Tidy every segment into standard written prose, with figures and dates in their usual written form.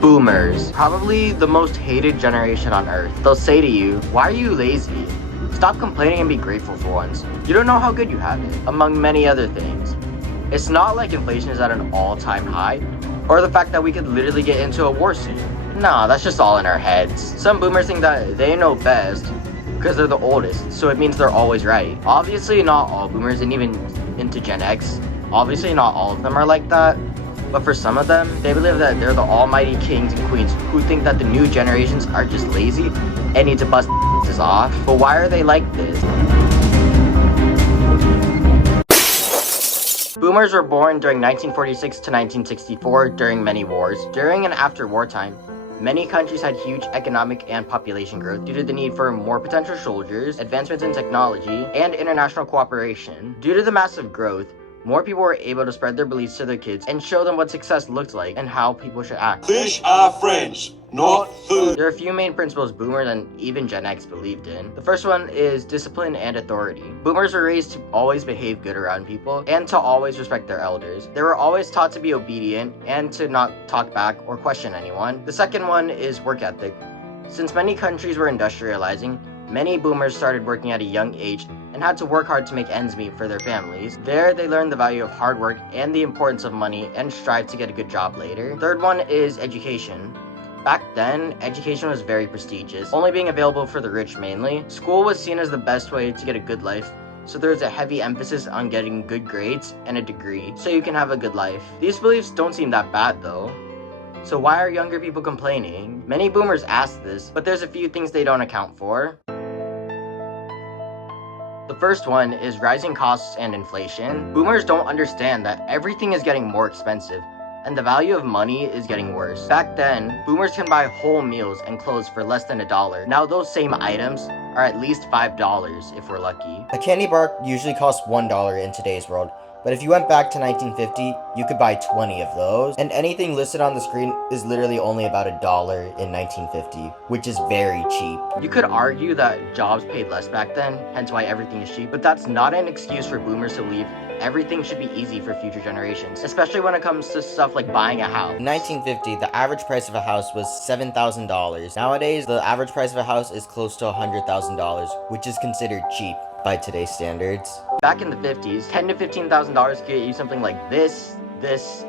Boomers, probably the most hated generation on earth. They'll say to you, why are you lazy? Stop complaining and be grateful for once. You don't know how good you have it, among many other things. It's not like inflation is at an all-time high, or the fact that we could literally get into a war soon. Nah, that's just all in our heads. Some boomers think that they know best because they're the oldest, so it means they're always right. Obviously not all boomers, and even into Gen X, obviously not all of them are like that. But for some of them, they believe that they're the almighty kings and queens who think that the new generations are just lazy and need to bust this off. But why are they like this? Boomers were born during 1946 to 1964 during many wars. During and after wartime, many countries had huge economic and population growth due to the need for more potential soldiers, advancements in technology, and international cooperation. Due to the massive growth, more people were able to spread their beliefs to their kids and show them what success looked like and how people should act. Fish are friends, not food. There are a few main principles boomers and even Gen X believed in. The first one is discipline and authority. Boomers were raised to always behave good around people and to always respect their elders. They were always taught to be obedient and to not talk back or question anyone. The second one is work ethic. Since many countries were industrializing, many boomers started working at a young age and had to work hard to make ends meet for their families. There, they learned the value of hard work and the importance of money and strive to get a good job later. Third one is education. Back then, education was very prestigious, only being available for the rich mainly. School was seen as the best way to get a good life, so there was a heavy emphasis on getting good grades and a degree so you can have a good life. These beliefs don't seem that bad though. So why are younger people complaining? Many boomers ask this, but there's a few things they don't account for. The first one is rising costs and inflation. Boomers don't understand that everything is getting more expensive and the value of money is getting worse. Back then, boomers can buy whole meals and clothes for less than $1. Now those same items are at least $5 if we're lucky. A candy bar usually costs $1 in today's world, but if you went back to 1950, you could buy 20 of those, and anything listed on the screen is literally only about $1 in 1950, which is very cheap. You could argue that jobs paid less back then, hence why everything is cheap, but that's not an excuse for boomers to believe everything should be easy for future generations, especially when it comes to stuff like buying a house. In 1950, the average price of a house was $7,000. Nowadays, the average price of a house is close to $100,000, which is considered cheap by today's standards. Back in the 50s, $10,000 to $15,000 could get you something like this,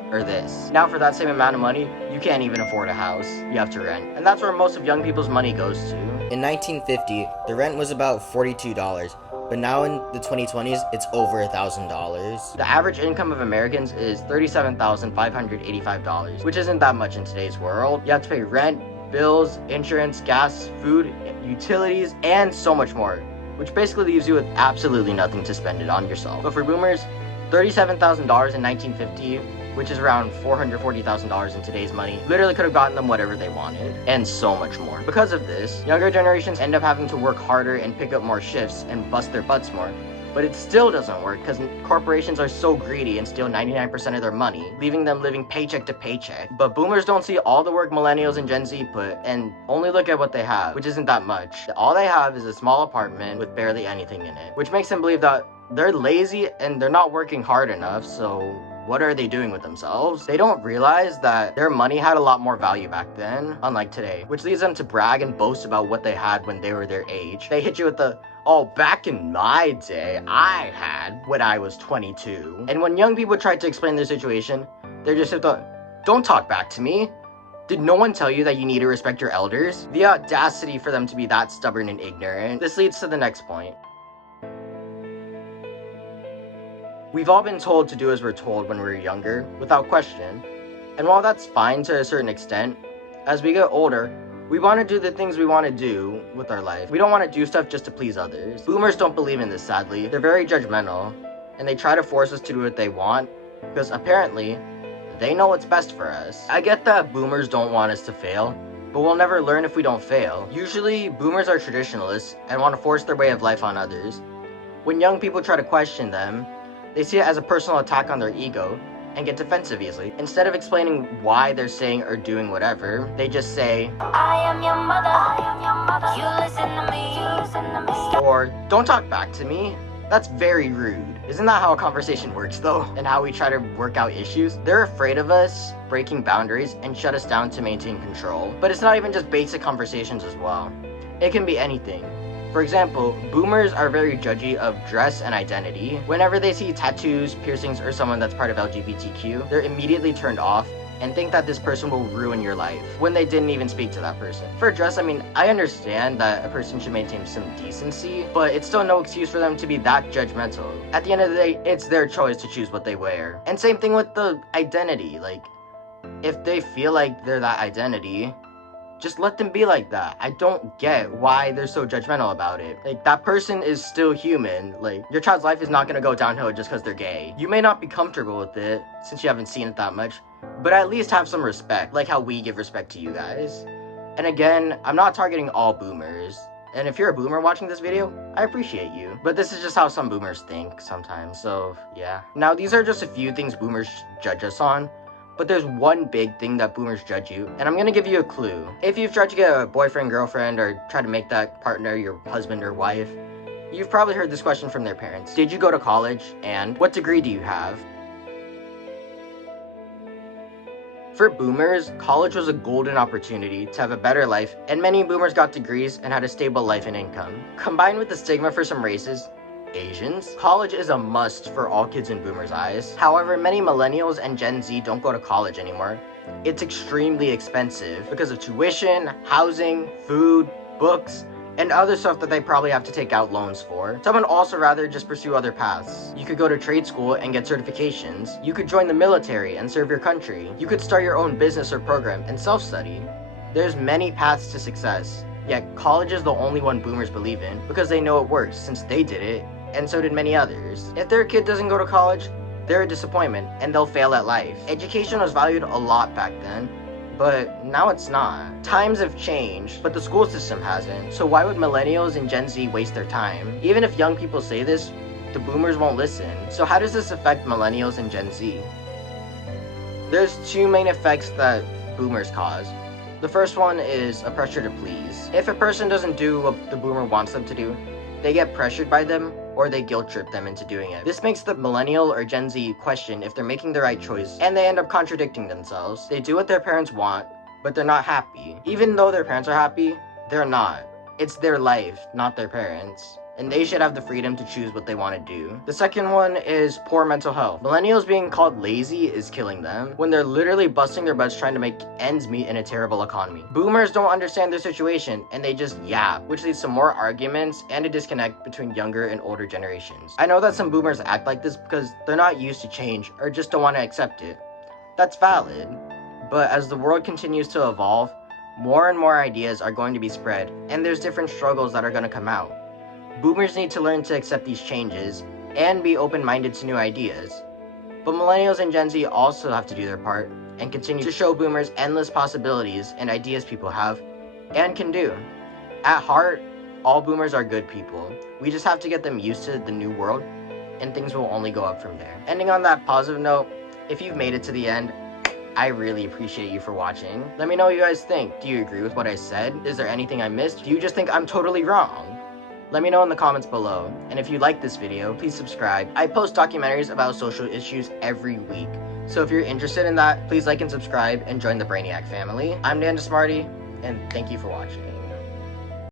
or this. Now for that same amount of money, you can't even afford a house. You have to rent. And that's where most of young people's money goes to. In 1950, the rent was about $42. But now in the 2020s, it's over $1,000. The average income of Americans is $37,585, which isn't that much in today's world. You have to pay rent, bills, insurance, gas, food, utilities, and so much more, which basically leaves you with absolutely nothing to spend it on yourself. But for boomers, $37,000 in 1950, which is around $440,000 in today's money, literally could have gotten them whatever they wanted, and so much more. Because of this, younger generations end up having to work harder and pick up more shifts and bust their butts more. But it still doesn't work because corporations are so greedy and steal 99% of their money, leaving them living paycheck to paycheck. But boomers don't see all the work millennials and Gen Z put and only look at what they have, which isn't that much. All they have is a small apartment with barely anything in it, which makes them believe that they're lazy and they're not working hard enough, so what are they doing with themselves? They don't realize that their money had a lot more value back then, unlike today, which leads them to brag and boast about what they had when they were their age. They hit you with the, oh, back in my day, I had when I was 22. And when young people try to explain their situation, they're just like, don't talk back to me. Did no one tell you that you need to respect your elders? The audacity for them to be that stubborn and ignorant. This leads to the next point. We've all been told to do as we're told when we were younger, without question. And while that's fine to a certain extent, as we get older, we want to do the things we want to do with our life. We don't want to do stuff just to please others. Boomers don't believe in this, sadly. They're very judgmental, and they try to force us to do what they want, because apparently, they know what's best for us. I get that boomers don't want us to fail, but we'll never learn if we don't fail. Usually, boomers are traditionalists and want to force their way of life on others. When young people try to question them, they see it as a personal attack on their ego and get defensive easily. Instead of explaining why they're saying or doing whatever, they just say, I am your mother, you listen to me, or don't talk back to me. That's very rude. Isn't that how a conversation works though? And how we try to work out issues? They're afraid of us breaking boundaries and shut us down to maintain control. But it's not even just basic conversations as well. It can be anything. For example, boomers are very judgy of dress and identity. Whenever they see tattoos, piercings, or someone that's part of LGBTQ, they're immediately turned off and think that this person will ruin your life when they didn't even speak to that person. For dress, I mean, I understand that a person should maintain some decency, but it's still no excuse for them to be that judgmental. At the end of the day, it's their choice to choose what they wear. And same thing with the identity. Like, if they feel like they're that identity, just let them be like that. I don't get why they're so judgmental about it. Like, that person is still human. Like, your child's life is not gonna go downhill just because they're gay. You may not be comfortable with it, since you haven't seen it that much, but at least have some respect, like how we give respect to you guys. And again, I'm not targeting all boomers. And if you're a boomer watching this video, I appreciate you. But this is just how some boomers think sometimes, so yeah. Now, these are just a few things boomers judge us on. But there's one big thing that boomers judge you, and I'm gonna give you a clue. If you've tried to get a boyfriend, girlfriend, or try to make that partner your husband or wife, you've probably heard this question from their parents. Did you go to college? And what degree do you have? For boomers, college was a golden opportunity to have a better life, and many boomers got degrees and had a stable life and income. Combined with the stigma for some races, Asians, college is a must for all kids in boomers' eyes. However, many millennials and Gen Z don't go to college anymore. It's extremely expensive because of tuition, housing, food, books, and other stuff that they probably have to take out loans for. Some would also rather just pursue other paths. You could go to trade school and get certifications. You could join the military and serve your country. You could start your own business or program and self-study. There's many paths to success, yet college is the only one boomers believe in because they know it works since they did it, and so did many others. If their kid doesn't go to college, they're a disappointment and they'll fail at life. Education was valued a lot back then, but now it's not. Times have changed, but the school system hasn't. So why would millennials and Gen Z waste their time? Even if young people say this, the boomers won't listen. So how does this affect millennials and Gen Z? There's two main effects that boomers cause. The first one is a pressure to please. If a person doesn't do what the boomer wants them to do, they get pressured by them, or they guilt trip them into doing it. This makes the millennial or Gen Z question if they're making the right choice, and they end up contradicting themselves. They do what their parents want, but they're not happy. Even though their parents are happy, they're not. It's their life, not their parents. And they should have the freedom to choose what they want to do. The second one is poor mental health. Millennials being called lazy is killing them when they're literally busting their butts trying to make ends meet in a terrible economy. Boomers don't understand their situation and they just yap, which leads to more arguments and a disconnect between younger and older generations. I know that some boomers act like this because they're not used to change or just don't want to accept it. That's valid. But as the world continues to evolve, more and more ideas are going to be spread, and there's different struggles that are going to come out. Boomers need to learn to accept these changes and be open-minded to new ideas. But millennials and Gen Z also have to do their part and continue to show boomers endless possibilities and ideas people have and can do. At heart, all boomers are good people. We just have to get them used to the new world, and things will only go up from there. Ending on that positive note, if you've made it to the end, I really appreciate you for watching. Let me know what you guys think. Do you agree with what I said? Is there anything I missed? Do you just think I'm totally wrong? Let me know in the comments below. And if you like this video, please subscribe. I post documentaries about social issues every week. So if you're interested in that, please like and subscribe and join the Brainiac family. I'm Dan Smarty, and thank you for watching.